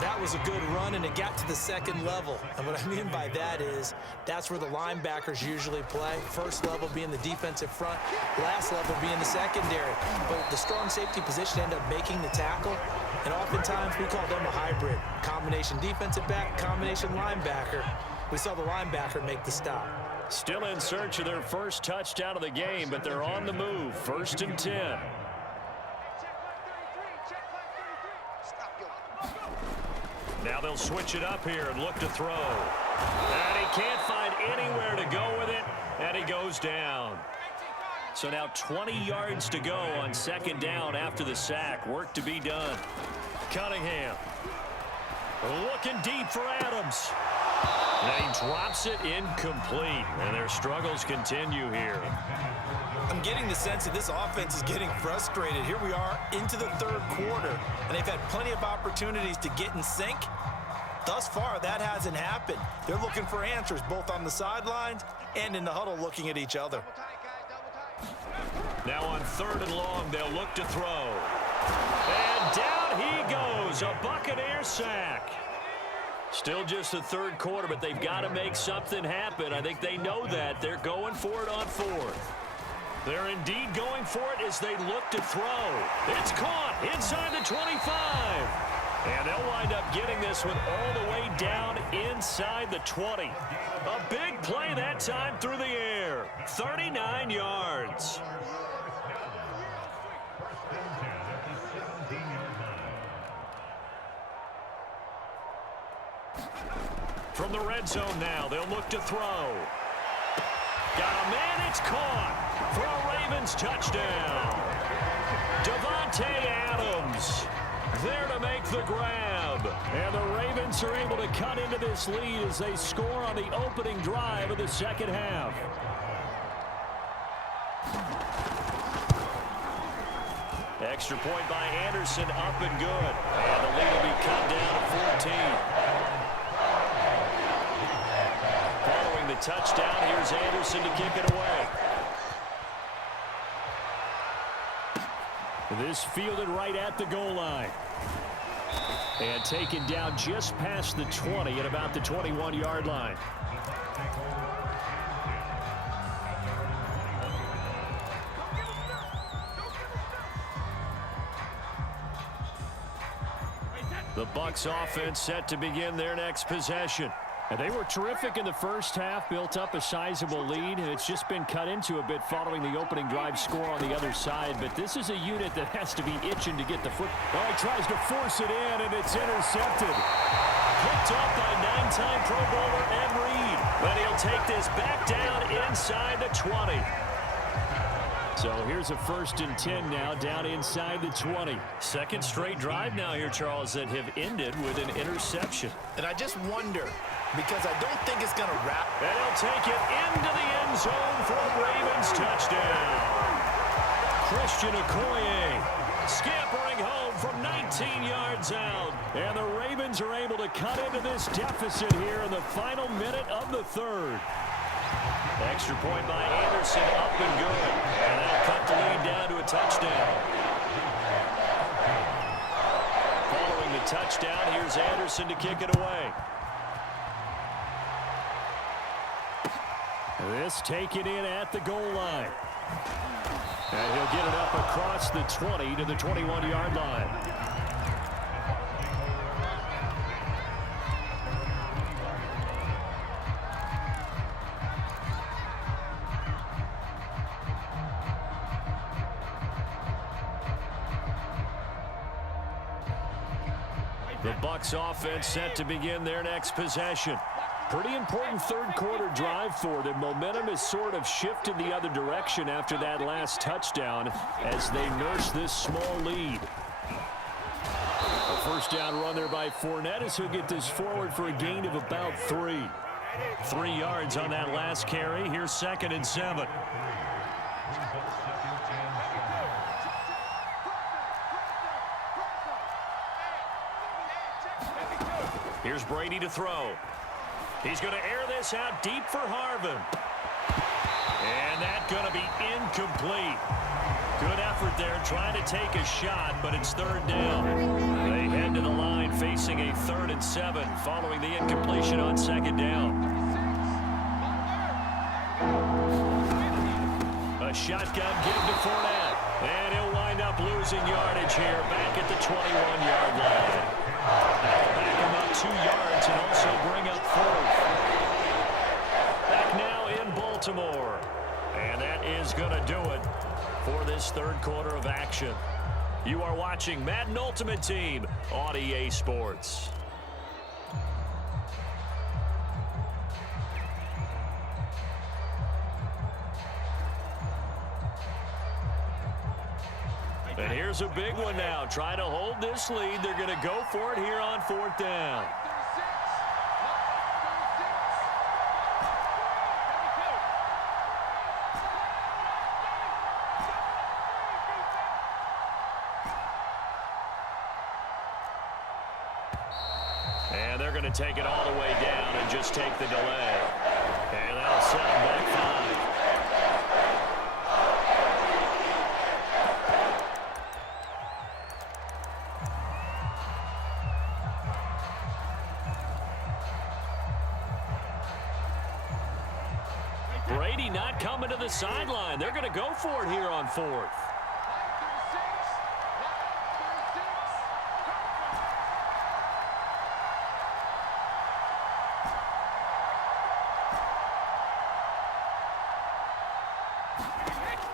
That was a good run, and it got to the second level. And what I mean by that is that's where the linebackers usually play. First level being the defensive front, last level being the secondary. But the strong safety position ended up making the tackle, and oftentimes we call them a hybrid. Combination defensive back, combination linebacker. We saw the linebacker make the stop. Still in search of their first touchdown of the game, but they're on the move. 1st and 10. Now they'll switch it up here and look to throw. And he can't find anywhere to go with it, and he goes down. So now 20 yards to go on 2nd down after the sack. Work to be done. Cunningham looking deep for Adams. And he drops it incomplete, and their struggles continue here. I'm getting the sense that this offense is getting frustrated. Here we are into the 3rd quarter, and they've had plenty of opportunities to get in sync. Thus far, that hasn't happened. They're looking for answers both on the sidelines and in the huddle looking at each other. Now on 3rd and long, they'll look to throw. And down he goes, a Buccaneer sack. Still just the 3rd quarter, but they've got to make something happen. I think they know that. They're going for it on 4th. They're indeed going for it as they look to throw. It's caught inside the 25. And they'll wind up getting this one all the way down inside the 20. A big play that time through the air. 39 yards. From the red zone now, they'll look to throw. Got a man, it's caught for a Ravens touchdown. Davante Adams there to make the grab. And the Ravens are able to cut into this lead as they score on the opening drive of the 2nd half. Extra point by Anderson, up and good. And the lead will be cut down to 14. Following the touchdown, here's Anderson to kick it away. This fielded right at the goal line. And taken down just past the 20 at about the 21-yard line. The Bucs offense set to begin their next possession. And they were terrific in the first half, built up a sizable lead, and it's just been cut into a bit following the opening drive score on the other side. But this is a unit that has to be itching to get the foot. Oh, he tries to force it in, and it's intercepted. Picked up by 9-time Pro Bowler Ed Reed. But he'll take this back down inside the 20. So here's a 1st and 10 now, down inside the 20. 2nd straight drive now here, Charles, that have ended with an interception. And I just wonder, because I don't think it's going to wrap. And he'll take it into the end zone for a Ravens touchdown. Christian Okoye scampering home from 19 yards out. And the Ravens are able to cut into this deficit here in the final minute of the 3rd. Extra point by Anderson, up and good. And that'll cut the lead down to a touchdown. Following the touchdown, here's Anderson to kick it away. This taken in at the goal line. And he'll get it up across the 20 to the 21-yard line. The Bucs offense set to begin their next possession. Pretty important 3rd quarter drive for them. Momentum has sort of shifted the other direction after that last touchdown as they nurse this small lead. A 1st down run there by Fournette as he'll get this forward for a gain of about 3. 3 yards on that last carry. Here's 2nd and 7. Here's Brady to throw. He's going to air this out deep for Harvin. And that's going to be incomplete. Good effort there trying to take a shot, but it's 3rd down. They head to the line facing a 3rd and 7 following the incompletion on second down. A shotgun give to Fournette. And he'll wind up losing yardage here back at the 21-yard line. That'll back him up 2 yards and also bring up 4th. Back now in Baltimore. And that is going to do it for this third quarter of action. You are watching Madden Ultimate Team on EA Sports. And here's a big one now. Trying to hold this lead. They're going to go for it here on 4th down. And they're going to take it all the way down and just take the delay. And that'll set them back 5. Brady not coming to the sideline. They're going to go for it here on 4th.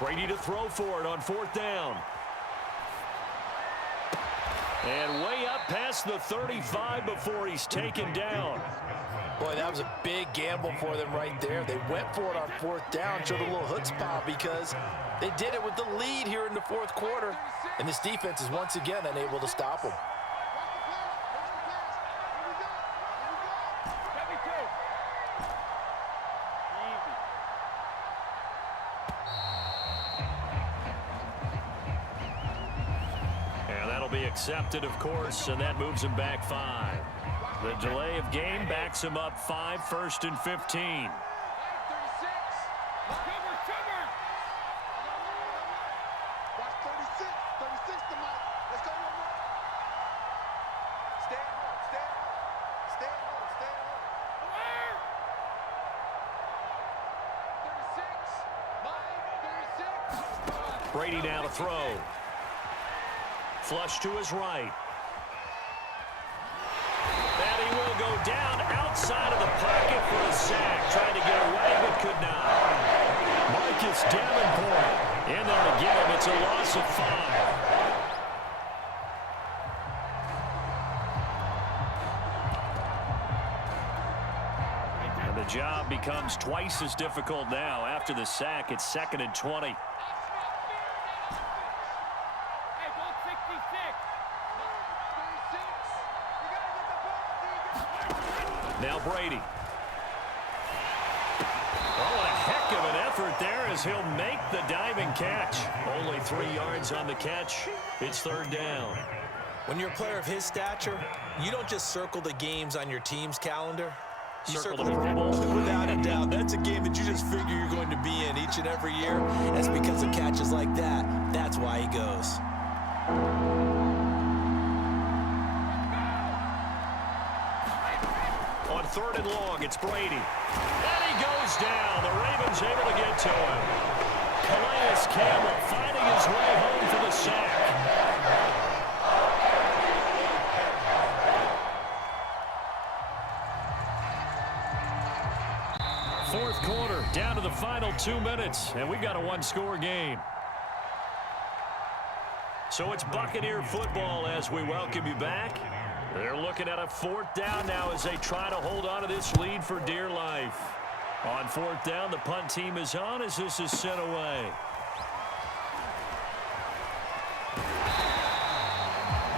Brady to throw for it on 4th down. And way up past the 35 before he's taken down. Boy, that was a big gamble for them right there. They went for it on 4th down, showed a little chutzpah because they did it with the lead here in the 4th quarter. And this defense is once again unable to stop them. And that'll be accepted, of course, and that moves him back 5. The delay of game backs him up 5, 1st and 15. Brady now to throw. Flush to his right. And he will go down outside of the pocket for a sack. Trying to get away, but could not. Marcus Davenport in there to get him. It's a loss of 5. And the job becomes twice as difficult now. After the sack, it's 2nd and 20. Now Brady. Oh, what a heck of an effort there as he'll make the diving catch. Only 3 yards on the catch. It's 3rd down. When you're a player of his stature, you don't just circle the games on your team's calendar. You circle the Pro Bowl. Without a doubt. That's a game that you just figure you're going to be in each and every year. That's because of catches like that. That's why he goes. On 3rd and long, it's Brady. And he goes down. The Ravens able to get to him. Calais Campbell finding his way home for the sack. Fourth quarter, down to the final 2 minutes, and we've got a one-score game. So it's Buccaneer football as we welcome you back. They're looking at a 4th down now as they try to hold on to this lead for dear life. On 4th down, the punt team is on as this is sent away.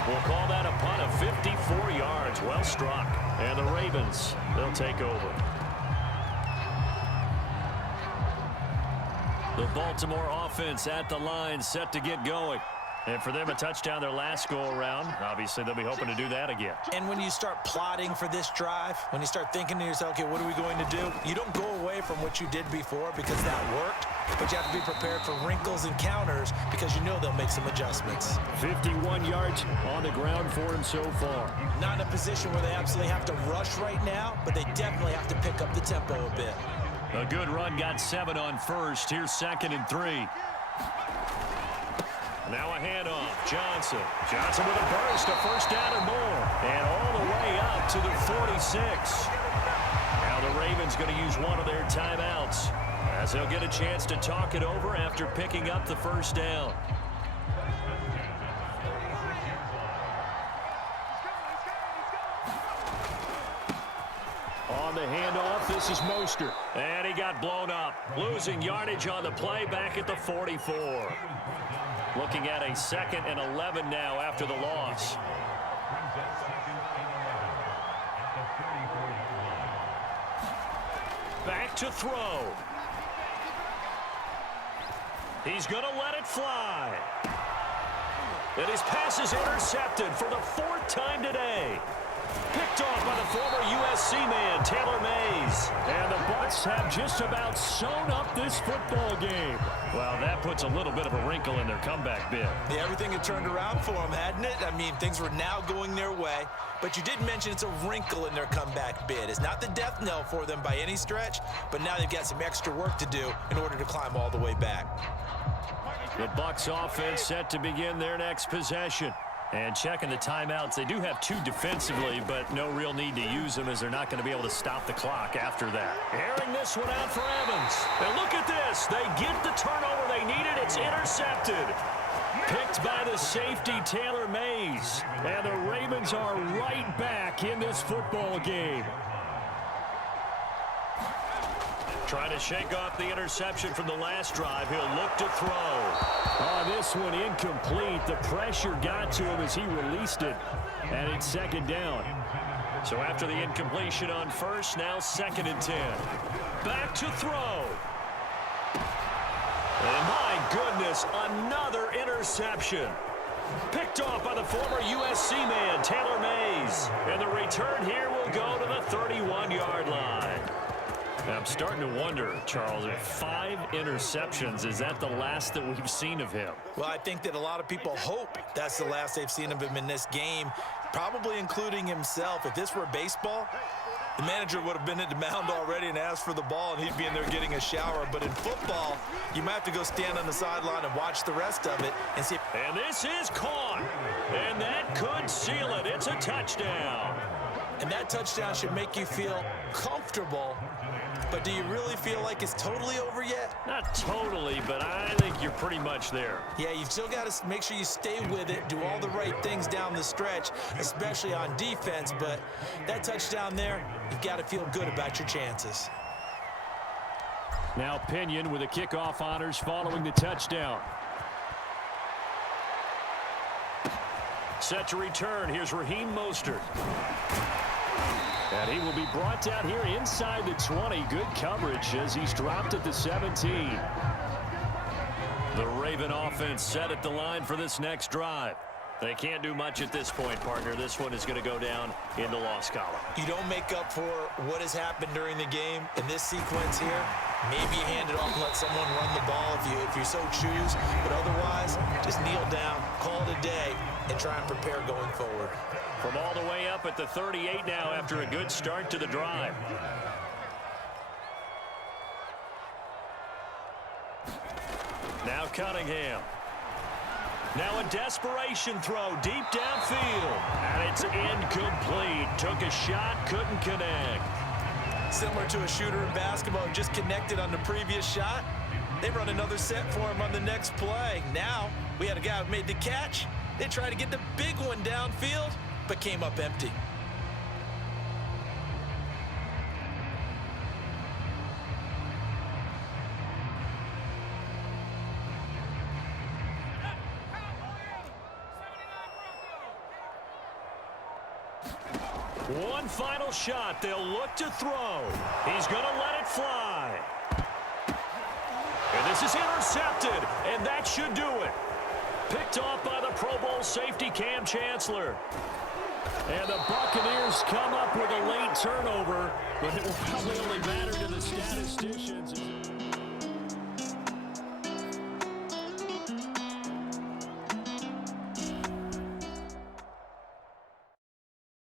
We'll call that a punt of 54 yards. Well struck. And the Ravens, they'll take over. The Baltimore offense at the line, set to get going. And for them, a touchdown their last go-around. Obviously, they'll be hoping to do that again. And when you start plotting for this drive, when you start thinking to yourself, okay, what are we going to do? You don't go away from what you did before because that worked, but you have to be prepared for wrinkles and counters because you know they'll make some adjustments. 51 yards on the ground for him so far. Not in a position where they absolutely have to rush right now, but they definitely have to pick up the tempo a bit. A good run, got 7 on first. Here's 2nd and 3. Now a handoff. Johnson with a burst, a first down and more. And all the way up to the 46. Now the Ravens going to use one of their timeouts as they'll get a chance to talk it over after picking up the first down. On the handoff, this is Mostert. And he got blown up. Losing yardage on the play back at the 44. Looking at a 2nd and 11 now after the loss. Back to throw. He's going to let it fly. And his pass is intercepted for the 4th time today. Picked off by the former USC man, Taylor Mays. And the Bucs have just about sewn up this football game. Well, that puts a little bit of a wrinkle in their comeback bid. Yeah, everything had turned around for them, hadn't it? I mean, things were now going their way. But you did mention it's a wrinkle in their comeback bid. It's not the death knell for them by any stretch, but now they've got some extra work to do in order to climb all the way back. The Bucs offense set to begin their next possession. And checking the timeouts, they do have 2 defensively, but no real need to use them as they're not going to be able to stop the clock after that. Airing this one out for Evans. And look at this. They get the turnover they needed. It's intercepted. Picked by the safety, Taylor Mays. And the Ravens are right back in this football game. Trying to shake off the interception from the last drive. He'll look to throw. Oh, this one incomplete. The pressure got to him as he released it. And it's 2nd down. So after the incompletion on first, now 2nd and 10. Back to throw. And my goodness, another interception. Picked off by the former USC man, Taylor Mays. And the return here will go to the 31-yard line. I'm starting to wonder, Charles, if 5 interceptions, is that the last that we've seen of him? Well, I think that a lot of people hope that's the last they've seen of him in this game, probably including himself. If this were baseball, the manager would have been at the mound already and asked for the ball, and he'd be in there getting a shower. But in football, you might have to go stand on the sideline and watch the rest of it and see. And this is caught, and that could seal it. It's a touchdown. And that touchdown should make you feel comfortable. But do you really feel like it's totally over yet? Not totally, but I think you're pretty much there. Yeah, you've still got to make sure you stay with it, do all the right things down the stretch, especially on defense. But that touchdown there, you've got to feel good about your chances. Now Pinion with the kickoff honors following the touchdown. Set to return. Here's Raheem Mostert. And he will be brought down here inside the 20. Good coverage as he's dropped at the 17. The Raven offense set at the line for this next drive. They can't do much at this point, partner. This one is going to go down in the loss column. You don't make up for what has happened during the game in this sequence here. Maybe you hand it off and let someone run the ball if you so choose. But otherwise, just kneel down, call it a day, and try and prepare going forward. From all the way up at the 38 now after a good start to the drive. Now Cunningham. Now a desperation throw deep downfield. And it's incomplete. Took a shot, couldn't connect. Similar to a shooter in basketball who just connected on the previous shot. They run another set for him on the next play. Now we had a guy who made the catch. They tried to get the big one downfield, but came up empty. One final shot. They'll look to throw. He's going to let it fly. And this is intercepted, and that should do it. Picked off by the Pro Bowl safety Cam Chancellor. And the Buccaneers come up with a late turnover, but it will probably only matter to the statisticians.